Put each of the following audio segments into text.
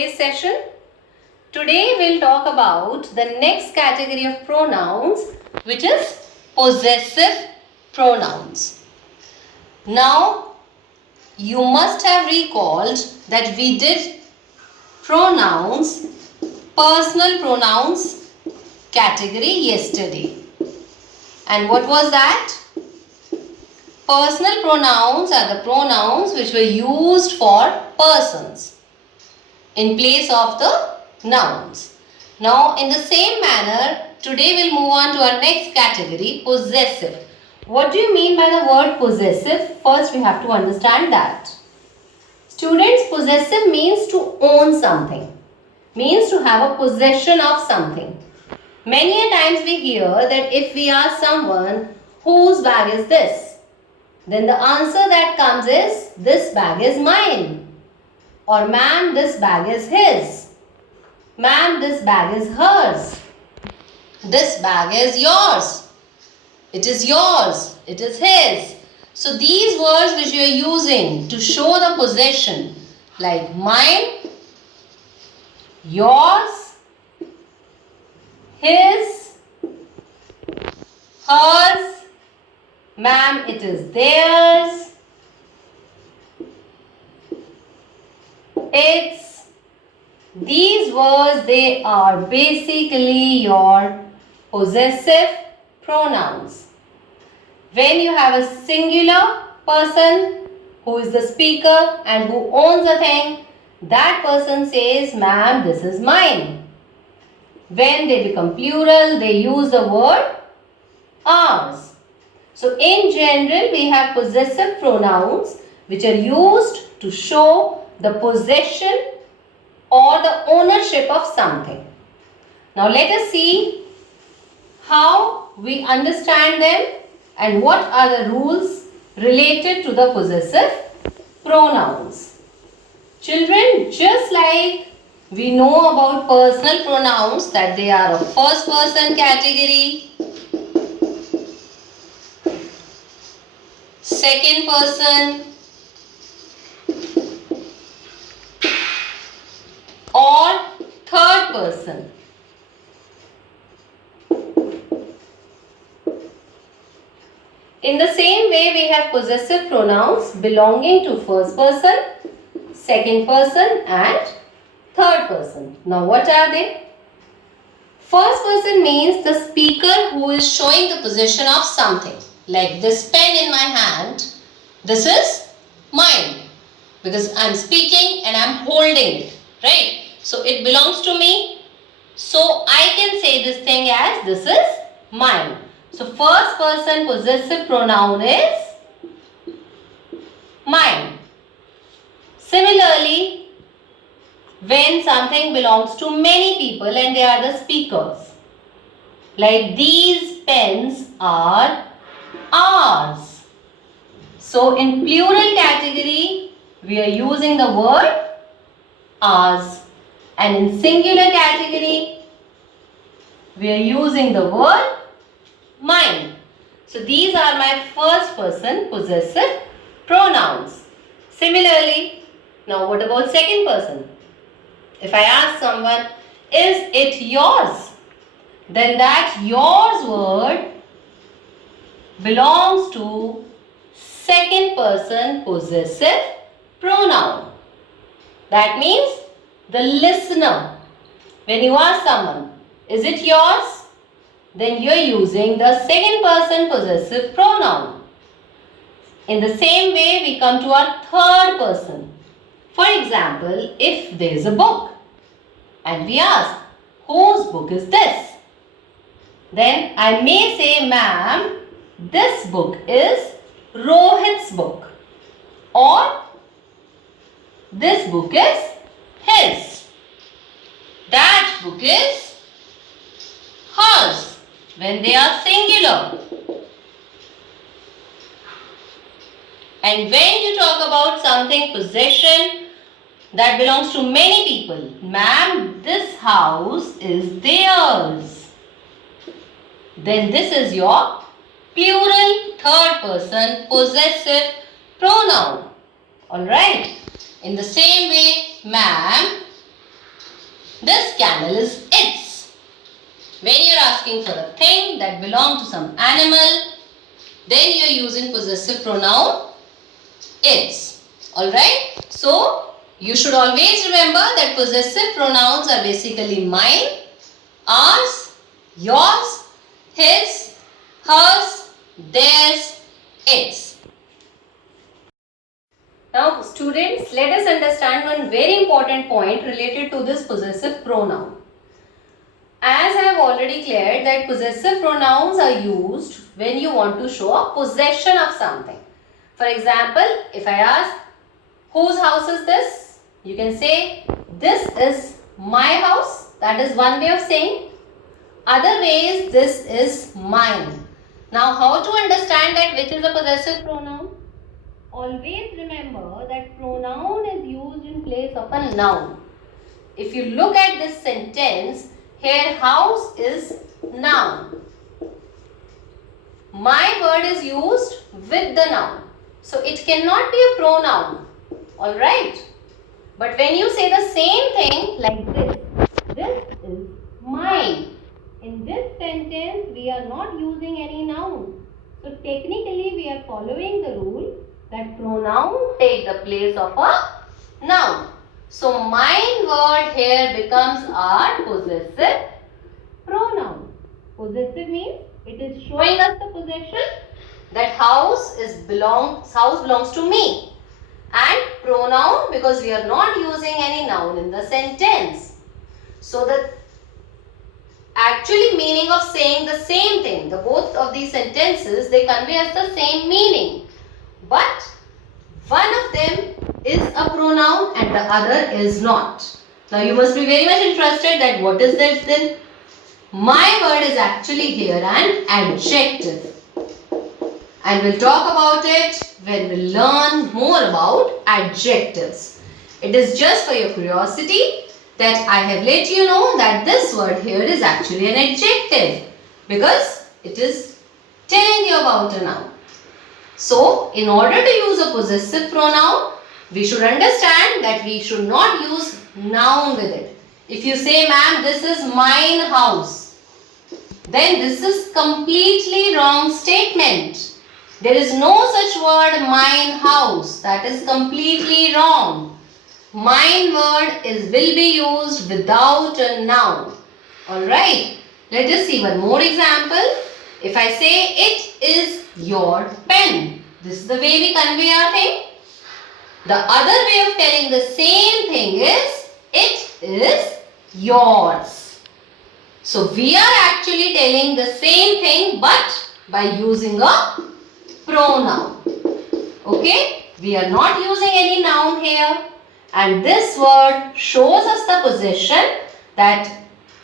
today's session. Today we'll talk about the next category of pronouns, which is possessive pronouns. Now, you must have recalled that we did pronouns, personal pronouns category yesterday. And what was that? Personal pronouns are the pronouns which were used for persons in place of the nouns. Now, in the same manner, today we'll move on to our next category, possessive. What do you mean by the word possessive? First, we have to understand that. Students, possessive means to own something, means to have a possession of something. Many a times we hear that if we ask someone, whose bag is this? Then the answer that comes is, this bag is mine. Or ma'am, this bag is his. Ma'am, this bag is hers. This bag is yours. It is yours. It is his. So these words which you are using to show the possession, like mine, yours, his, hers, ma'am, it is theirs, its. These words, they are basically your possessive pronouns. When you have a singular person who is the speaker and who owns a thing, that person says, ma'am, this is mine. When they become plural, they use the word ours. So in general, we have possessive pronouns which are used to show the possession or the ownership of something. Now let us see how we understand them and what are the rules related to the possessive pronouns. Children, just like we know about personal pronouns that they are a first person category, second person, or third person. In the same way, we have possessive pronouns belonging to first person, second person and third person. Now what are they? First person means the speaker who is showing the possession of something. Like this pen in my hand, this is mine because I am speaking and I am holding it, right? So it belongs to me. So I can say this thing as this is mine. So first person possessive pronoun is mine. Similarly, when something belongs to many people and they are the speakers, like these pens are ours. So in plural category, we are using the word ours. And in singular category, we are using the word mine. So these are my first person possessive pronouns. Similarly, now what about second person? If I ask someone, is it yours? Then that yours word belongs to second person possessive pronoun. That means the listener. When you ask someone, is it yours? Then you are using the second person possessive pronoun. In the same way, we come to our third person. For example, if there is a book and we ask, whose book is this? Then I may say, ma'am, this book is Rohit's book, or this book is his. That book is hers when they are singular. And when you talk about something possession that belongs to many people, ma'am, this house is theirs. Then this is your plural third person possessive pronoun. Alright. In the same way, ma'am, This camel is its. When you're asking for a thing that belongs to some animal, then you're using possessive pronoun its. Alright? So, you should always remember that possessive pronouns are basically mine, ours, yours, his, hers, theirs, its. Now students, let us understand one very important point related to this possessive pronoun. As I have already cleared that possessive pronouns are used when you want to show a possession of something. For example, if I ask, whose house is this? You can say, this is my house. That is one way of saying. Other ways, this is mine. Now, how to understand that which is a possessive pronoun? Always remember that pronoun is used in place of a noun. If you look at this sentence, here house is noun. My word is used with the noun. So it cannot be a pronoun. Alright. But when you say the same thing like this is mine. In this sentence, we are not using any noun. So technically, we are following the rule that pronoun take the place of a noun. So mine word here becomes our possessive pronoun. Possessive means it is showing us the possession that house belongs to me. And pronoun because we are not using any noun in the sentence. So the actually meaning of saying the same thing, the both of these sentences, they convey us the same meaning. But one of them is a pronoun and the other is not. Now you must be very much interested that what is this then? My word is actually here an adjective. And we'll talk about it when we learn more about adjectives. It is just for your curiosity that I have let you know that this word here is actually an adjective because it is telling you about a noun. So, in order to use a possessive pronoun, we should understand that we should not use noun with it. If you say, ma'am, this is mine house, then this is completely wrong statement. There is no such word mine house. That is completely wrong. Mine word will be used without a noun. Alright. Let us see one more example. If I say it is your pen. This is the way we convey our thing. The other way of telling the same thing is it is yours. So we are actually telling the same thing but by using a pronoun. Okay? We are not using any noun here. And this word shows us the possession that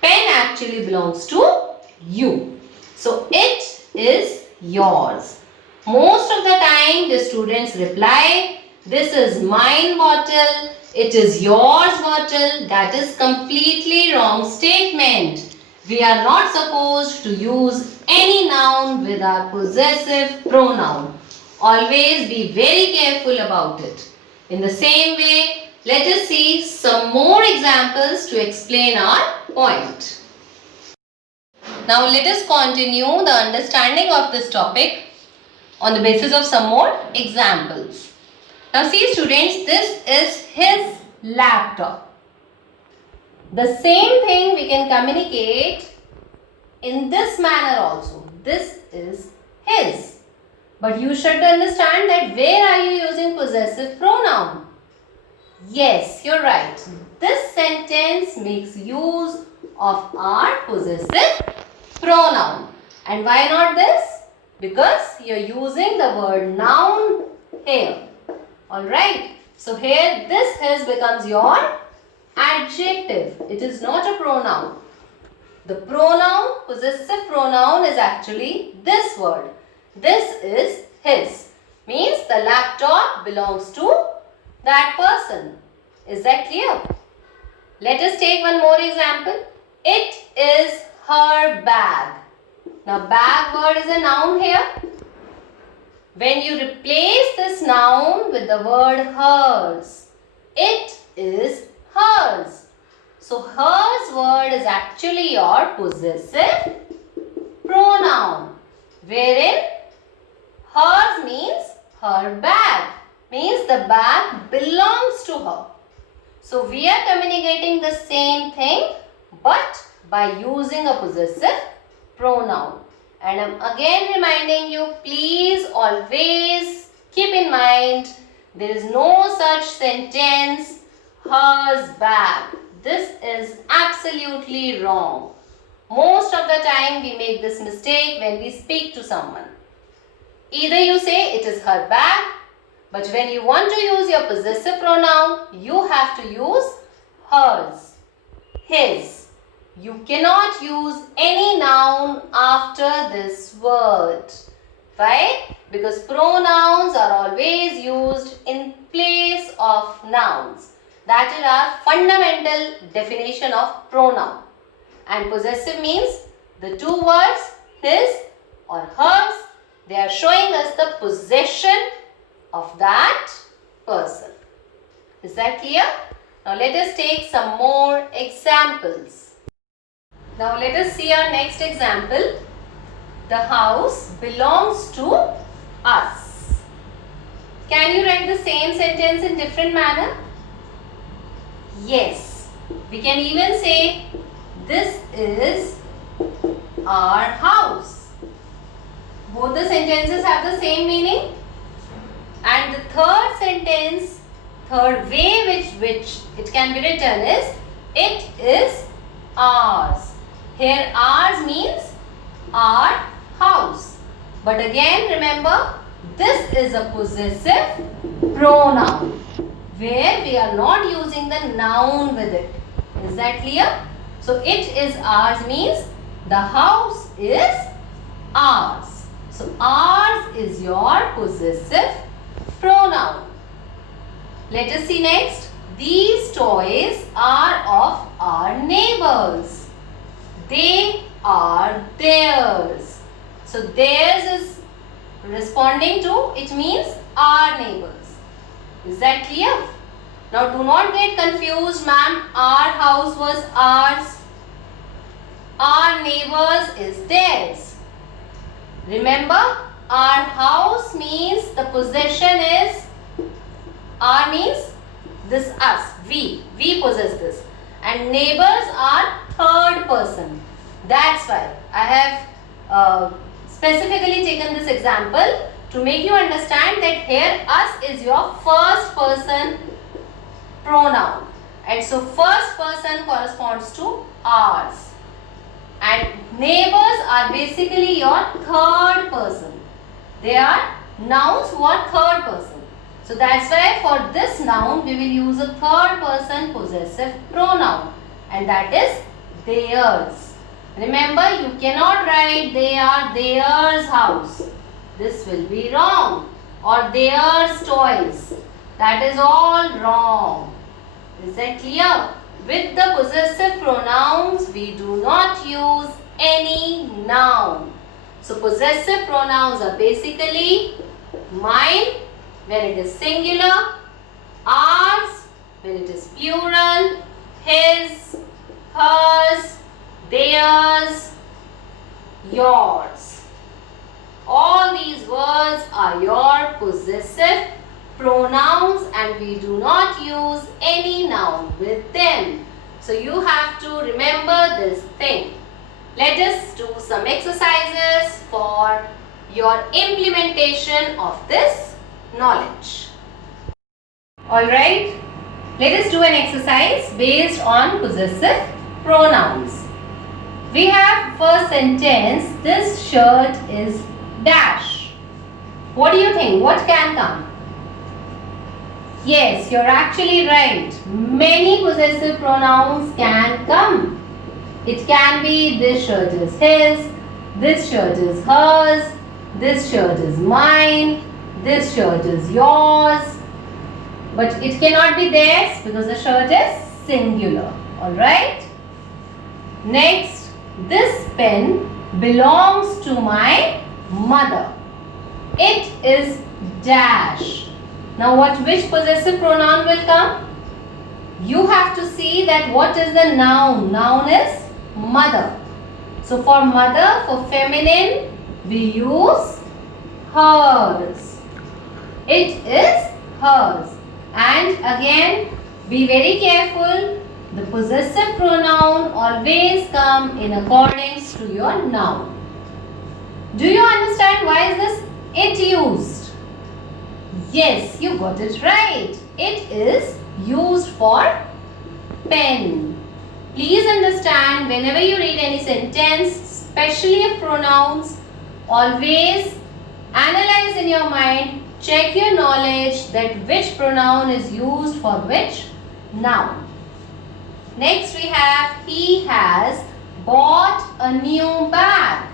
pen actually belongs to you. So it is yours. Most of the time the students reply, this is mine bottle, it is yours bottle. That is completely wrong statement. We are not supposed to use any noun with our possessive pronoun. Always be very careful about it. In the same way, let us see some more examples to explain our point. Now let us continue the understanding of this topic on the basis of some more examples. Now see students, this is his laptop. The same thing we can communicate in this manner also. This is his. But you should understand that where are you using possessive pronoun? Yes, you're right. This sentence makes use of our possessive pronoun. And why not this? Because you're using the word noun here. Alright. So here this his becomes your adjective. It is not a pronoun. The pronoun, possessive pronoun is actually this word. This is his. Means the laptop belongs to that person. Is that clear? Let us take one more example. It is her bag. Now bag word is a noun here. When you replace this noun with the word hers, it is hers. So hers word is actually your possessive pronoun, wherein hers means her bag, means the bag belongs to her. So we are communicating the same thing but by using a possessive pronoun. And I'm again reminding you, please always keep in mind there is no such sentence, hers bag. This is absolutely wrong. Most of the time we make this mistake when we speak to someone. Either you say it is her bag, but when you want to use your possessive pronoun, you have to use hers, his. You cannot use any noun after this word. Why? Because pronouns are always used in place of nouns. That is our fundamental definition of pronoun. And possessive means the two words, his or hers, they are showing us the possession of that person. Is that clear? Now let us take some more examples. Now let us see our next example. The house belongs to us. Can you write the same sentence in different manner? Yes. We can even say this is our house. Both the sentences have the same meaning. And the third sentence, third way which it can be written is, it is ours. Here ours means our house. But again remember, this is a possessive pronoun where we are not using the noun with it. Is that clear? So it is ours means the house is ours. So ours is your possessive pronoun. Let us see next. These toys are of our neighbors. They are theirs. So theirs is responding to, it means our neighbors. Is that clear? Now do not get confused, ma'am. Our house was ours. Our neighbors is theirs. Remember, our house means the possession is, our means this us, we possess this. And neighbors are third person. That's why I have specifically taken this example to make you understand that here us is your first person pronoun. And so first person corresponds to ours. And neighbors are basically your third person. They are nouns who are third person. So that's why for this noun we will use a third person possessive pronoun, and that is theirs. Remember, you cannot write they are theirs house. This will be wrong. Or theirs toys. That is all wrong. Is that clear? With the possessive pronouns, we do not use any noun. So possessive pronouns are basically mine when it is singular, ours when it is plural, his, hers, theirs, yours. All these words are your possessive pronouns and we do not use any noun with them. So you have to remember this thing. Let us do some exercises for your implementation of this knowledge. Alright, let us do an exercise based on possessive pronouns. We have first sentence, this shirt is dash. What do you think? What can come? Yes, you're actually right. Many possessive pronouns can come. It can be this shirt is his, this shirt is hers, this shirt is mine, this shirt is yours. But it cannot be theirs because the shirt is singular. Alright? Next, this pen belongs to my mother. It is dash. Now which possessive pronoun will come? You have to see that what is the noun. Noun is mother. So for mother, for feminine, we use hers. It is hers. And again, be very careful. The possessive pronoun always come in accordance to your noun. Do you understand why is this it used? Yes, you got it right. It is used for pen. Please understand, whenever you read any sentence, especially of pronouns, always analyze in your mind, check your knowledge that which pronoun is used for which noun. Next we have, he has bought a new bag.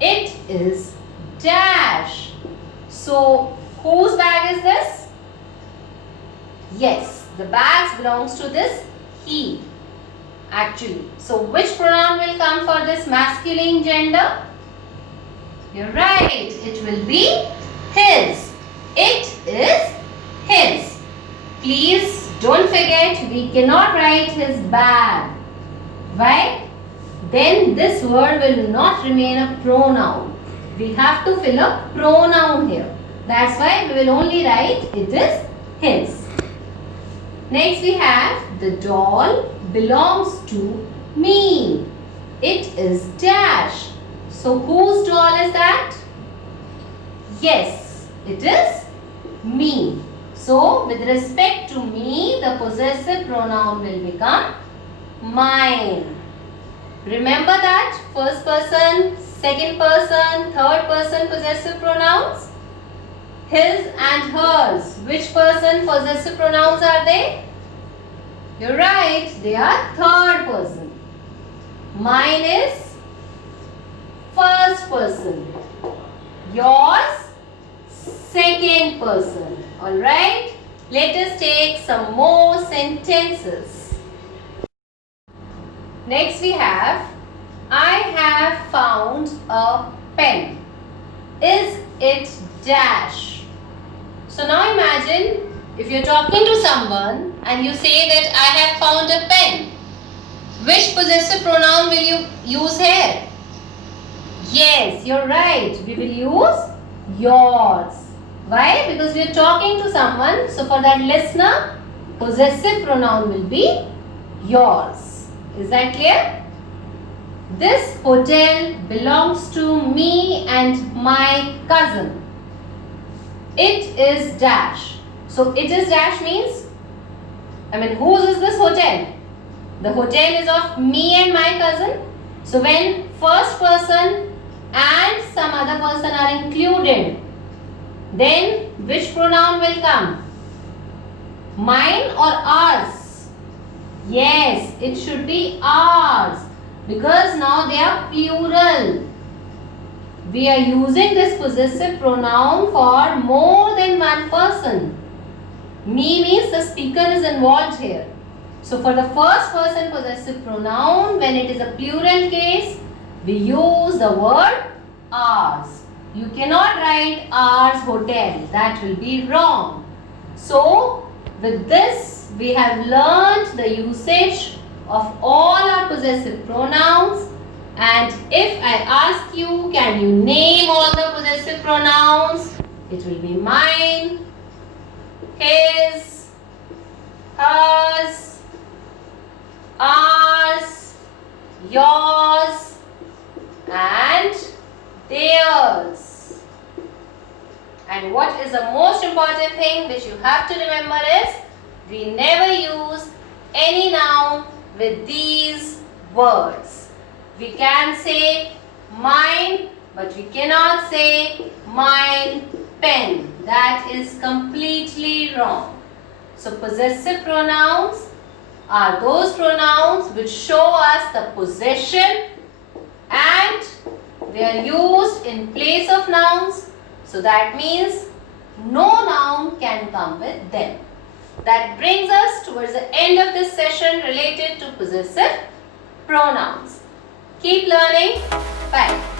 It is dash. So, whose bag is this? Yes, the bag belongs to this he actually. So, which pronoun will come for this masculine gender? You're right, it will be his. It is his. Please don't forget, we cannot write his bag. Why? Then this word will not remain a pronoun. We have to fill a pronoun here. That's why we will only write it is his. Next we have, the doll belongs to me. It is dash. So whose doll is that? Yes, it is me. So with respect to me, the possessive pronoun will become mine. Remember that first person, second person, third person possessive pronouns? His and hers. Which person possessive pronouns are they? You're right, they are third person. Mine is first person. Yours, second person. Alright, let us take some more sentences. Next we have, I have found a pen. Is it dash? So now imagine, if you're talking to someone and you say that I have found a pen, which possessive pronoun will you use here? Yes, you're right. We will use yours. Why? Because we are talking to someone. So for that listener, possessive pronoun will be yours. Is that clear? This hotel belongs to me and my cousin. It is dash. So it is dash means, whose is this hotel? The hotel is of me and my cousin. So when first person and some other person are included, then which pronoun will come? Mine or ours? Yes, it should be ours, because now they are plural. We are using this possessive pronoun for more than one person. Me means the speaker is involved here. So for the first person possessive pronoun, when it is a plural case, we use the word ours. You cannot write ours hotel. That will be wrong. So with this, we have learnt the usage of all our possessive pronouns. And if I ask you, can you name all the possessive pronouns? It will be mine, his, hers, ours, yours, and theirs. And what is the most important thing which you have to remember is, we never use any noun with these words. We can say mine, but we cannot say mine pen. That is completely wrong. So possessive pronouns are those pronouns which show us the possession, and they are used in place of nouns. So that means no noun can come with them. That brings us towards the end of this session related to possessive pronouns. Keep learning. Bye.